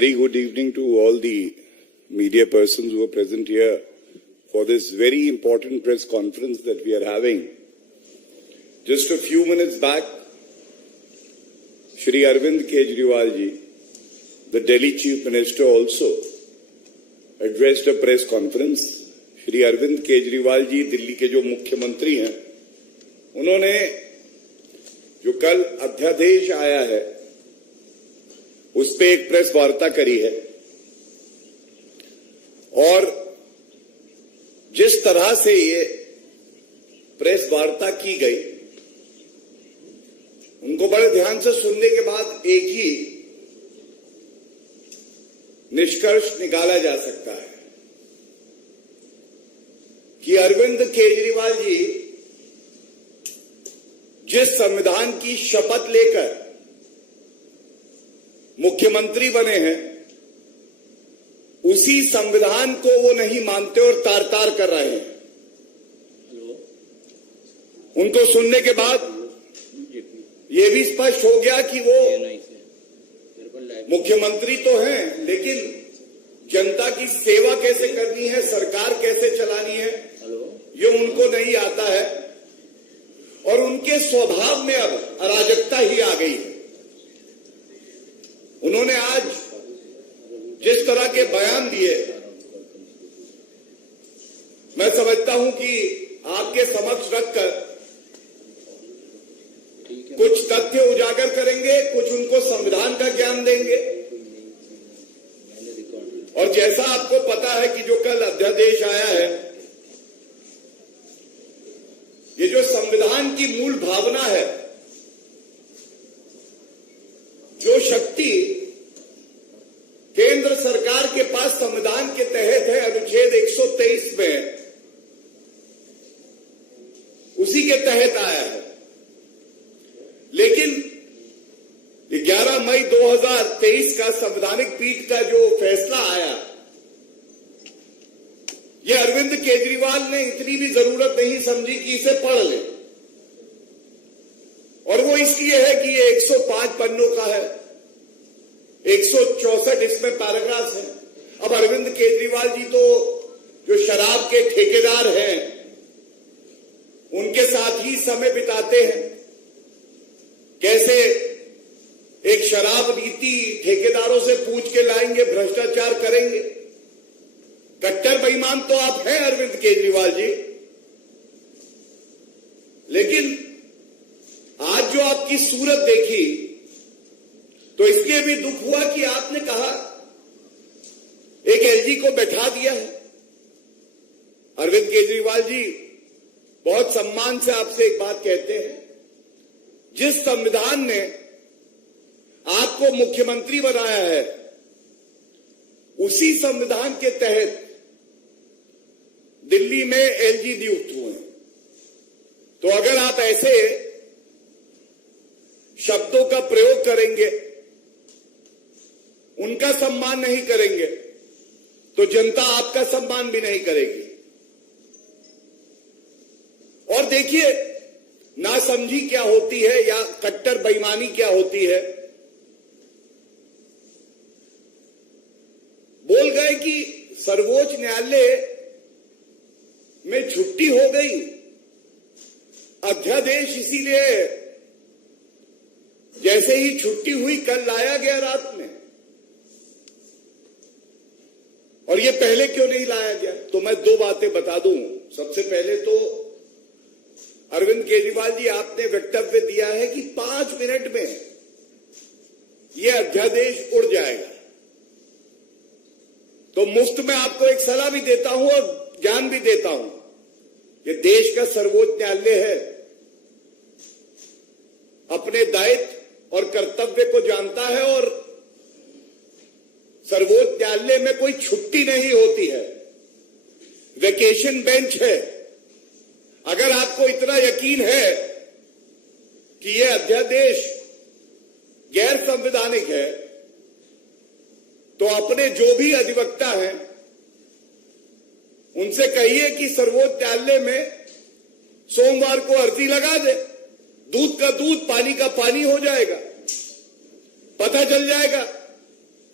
Very good evening to all the media persons who are present here for this very important press conference that we are having. Just a few minutes back, Shri Arvind Kejriwal ji, the Delhi Chief Minister, also addressed a press conference. Shri Arvind Kejriwal ji, Delhi के जो मुख्यमंत्री हैं, उन्होंने जो कल अध्यादेश आया है उस पे एक प्रेस वार्ता करी है और जिस तरह से ये प्रेस वार्ता की गई, उनको बड़े ध्यान से सुनने के बाद एक ही निष्कर्ष निकाला जा सकता है कि अरविंद केजरीवाल जी जिस संविधान की शपथ लेकर मुख्यमंत्री बने हैं, उसी संविधान को वो नहीं मानते और तार तार कर रहे हैं। उनको सुनने के बाद ये भी स्पष्ट हो गया कि वो मुख्यमंत्री तो हैं, लेकिन जनता की सेवा कैसे करनी है, सरकार कैसे चलानी है, ये उनको नहीं आता है और उनके स्वभाव में अब अराजकता ही आ गई है। उन्होंने आज जिस तरह के बयान दिए, मैं समझता हूं कि आपके समक्ष रखकर कुछ तथ्य उजागर करेंगे, कुछ उनको संविधान का ज्ञान देंगे। और जैसा आपको पता है कि जो कल अध्यादेश आया है, ये जो संविधान की मूल भावना है, जो शक्ति केंद्र सरकार के पास संविधान के तहत है, अनुच्छेद 123 में, उसी के तहत आया है। लेकिन 11 मई 2023 का संवैधानिक पीठ का जो फैसला आया, ये अरविंद केजरीवाल ने इतनी भी जरूरत नहीं समझी कि इसे पढ़ ले, और वो इसलिए है कि ये 105 पन्नों का है, 164 इसमें पैराग्राफ है। अब अरविंद केजरीवाल जी तो जो शराब के ठेकेदार हैं, उनके साथ ही समय बिताते हैं। कैसे एक शराब नीति ठेकेदारों से पूछ के लाएंगे, भ्रष्टाचार करेंगे। कट्टर बेईमान तो आप हैं अरविंद केजरीवाल जी, लेकिन आज जो आपकी सूरत देखी तो इसलिए भी दुख हुआ कि आपने कहा एक एलजी को बैठा दिया है। अरविंद केजरीवाल जी, बहुत सम्मान से आपसे एक बात कहते हैं, जिस संविधान ने आपको मुख्यमंत्री बनाया है, उसी संविधान के तहत दिल्ली में एलजी नियुक्त हुए हैं। तो अगर आप ऐसे शब्दों का प्रयोग करेंगे, उनका सम्मान नहीं करेंगे, तो जनता आपका सम्मान भी नहीं करेगी। और देखिए, नासमझी क्या होती है या कट्टर बेईमानी क्या होती है। बोल गए कि सर्वोच्च न्यायालय में छुट्टी हो गई, अध्यादेश इसीलिए जैसे ही छुट्टी हुई कल लाया गया रात में, और ये पहले क्यों नहीं लाया गया। तो मैं दो बातें बता दूं। सबसे पहले तो अरविंद केजरीवाल जी, आपने वक्तव्य दिया है कि 5 मिनट में ये अध्यादेश उड़ जाएगा। तो मुफ्त में आपको एक सलाह भी देता हूं और ज्ञान भी देता हूं। ये देश का सर्वोच्च न्यायालय है, अपने दायित्व और कर्तव्य को जानता है, और सर्वोच्च न्यायालय में कोई छुट्टी नहीं होती है, वेकेशन बेंच है। अगर आपको इतना यकीन है कि यह अध्यादेश गैर संवैधानिक है, तो अपने जो भी अधिवक्ता हैं उनसे कहिए कि सर्वोच्च न्यायालय में सोमवार को अर्जी लगा दे। दूध का दूध, पानी का पानी हो जाएगा। पता चल जाएगा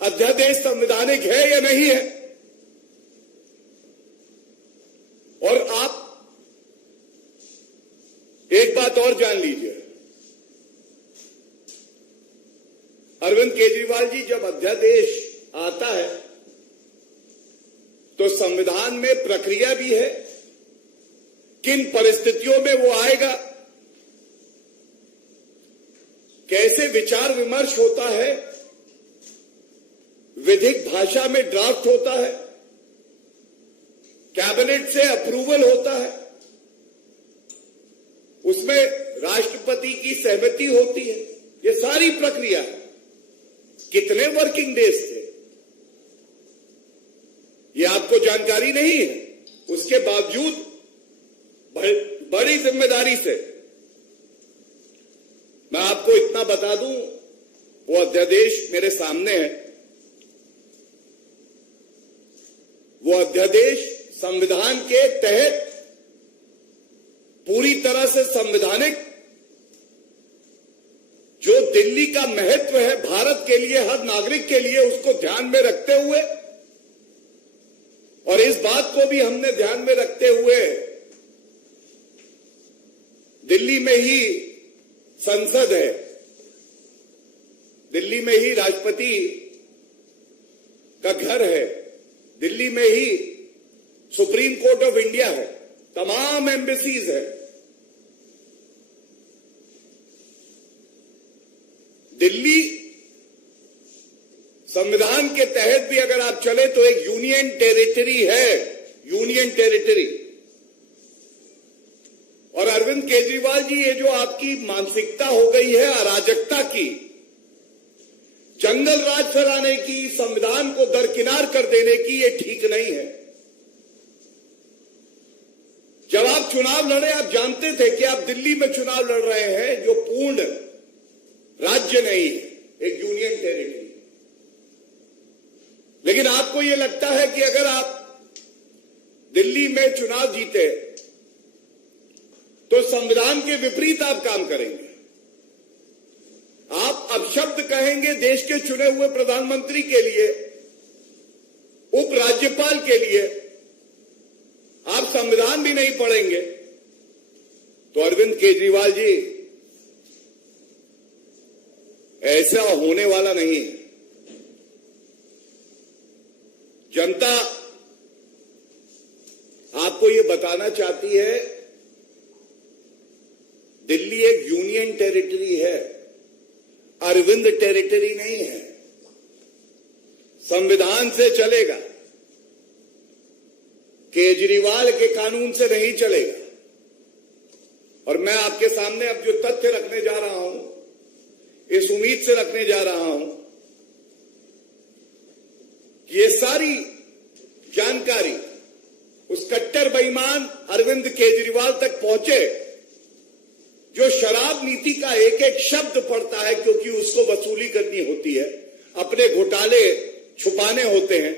अध्यादेश संवैधानिक है या नहीं है। और आप एक बात और जान लीजिए, अरविंद केजरीवाल जी, जब अध्यादेश आता है तो संविधान में प्रक्रिया भी है, किन परिस्थितियों में वो आएगा, कैसे विचार विमर्श होता है, विधिक भाषा में ड्राफ्ट होता है, कैबिनेट से अप्रूवल होता है, उसमें राष्ट्रपति की सहमति होती है, ये सारी प्रक्रिया है। कितने वर्किंग डेज थे ये आपको जानकारी नहीं है। उसके बावजूद बड़ी जिम्मेदारी से मैं आपको इतना बता दूं, वो अध्यादेश मेरे सामने है। वो अध्यादेश संविधान के तहत पूरी तरह से संवैधानिक, जो दिल्ली का महत्व है भारत के लिए, हर नागरिक के लिए, उसको ध्यान में रखते हुए, और इस बात को भी हमने ध्यान में रखते हुए दिल्ली में ही संसद है, दिल्ली में ही राष्ट्रपति का घर है, दिल्ली में ही सुप्रीम कोर्ट ऑफ इंडिया है, तमाम एम्बेसीज है। दिल्ली संविधान के तहत भी अगर आप चले तो एक यूनियन टेरिटरी है, यूनियन टेरिटरी। और अरविंद केजरीवाल जी, ये जो आपकी मानसिकता हो गई है अराजकता की, जंगल राज फैलाने की, संविधान को दरकिनार कर देने की, ये ठीक नहीं है। जब आप चुनाव लड़े, आप जानते थे कि आप दिल्ली में चुनाव लड़ रहे हैं, जो पूर्ण राज्य नहीं है, एक यूनियन टेरिटरी। लेकिन आपको यह लगता है कि अगर आप दिल्ली में चुनाव जीते तो संविधान के विपरीत आप काम करेंगे। आप अपशब्द कहेंगे देश के चुने हुए प्रधानमंत्री के लिए, उपराज्यपाल के लिए, आप संविधान भी नहीं पढ़ेंगे। तो अरविंद केजरीवाल जी, ऐसा होने वाला नहीं है। जनता आपको यह बताना चाहती है, दिल्ली एक यूनियन टेरिटरी है, अरविंद टेरिटरी नहीं है। संविधान से चलेगा, केजरीवाल के कानून से नहीं चलेगा। और मैं आपके सामने अब जो तथ्य रखने जा रहा हूं, इस उम्मीद से रखने जा रहा हूं कि ये सारी जानकारी उस कट्टर बेईमान अरविंद केजरीवाल तक पहुंचे, जो शराब नीति का एक एक शब्द पढ़ता है, क्योंकि उसको वसूली करनी होती है, अपने घोटाले छुपाने होते हैं।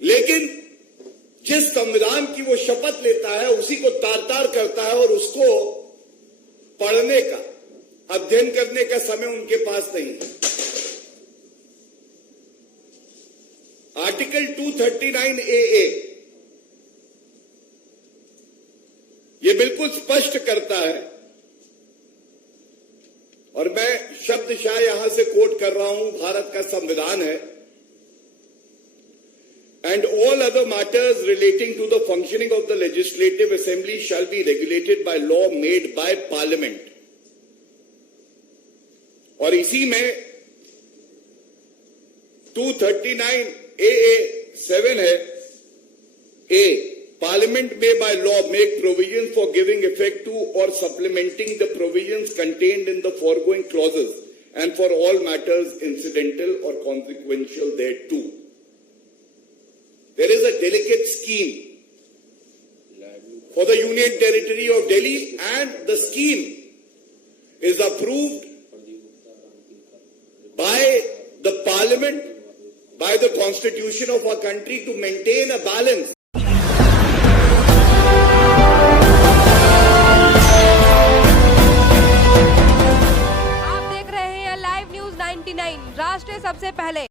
लेकिन जिस संविधान की वो शपथ लेता है, उसी को तार तार करता है, और उसको पढ़ने का, अध्ययन करने का समय उनके पास नहीं है। आर्टिकल 239 AA ये बिल्कुल स्पष्ट करता है, और मैं शब्दशः यहां से कोट कर रहा हूं, भारत का संविधान है, and all other matters relating to the functioning of the legislative assembly shall be regulated by law made by parliament। और इसी में 239 AA 7 है, A, Parliament may by law make provisions for giving effect to or supplementing the provisions contained in the foregoing clauses and for all matters incidental or consequential thereto। There is a delicate scheme for the Union Territory of Delhi, and the scheme is approved by the Parliament, by the Constitution of our country, to maintain a balance। आप देख रहे हैं live news 19। 99 राष्ट्र सबसे पहले।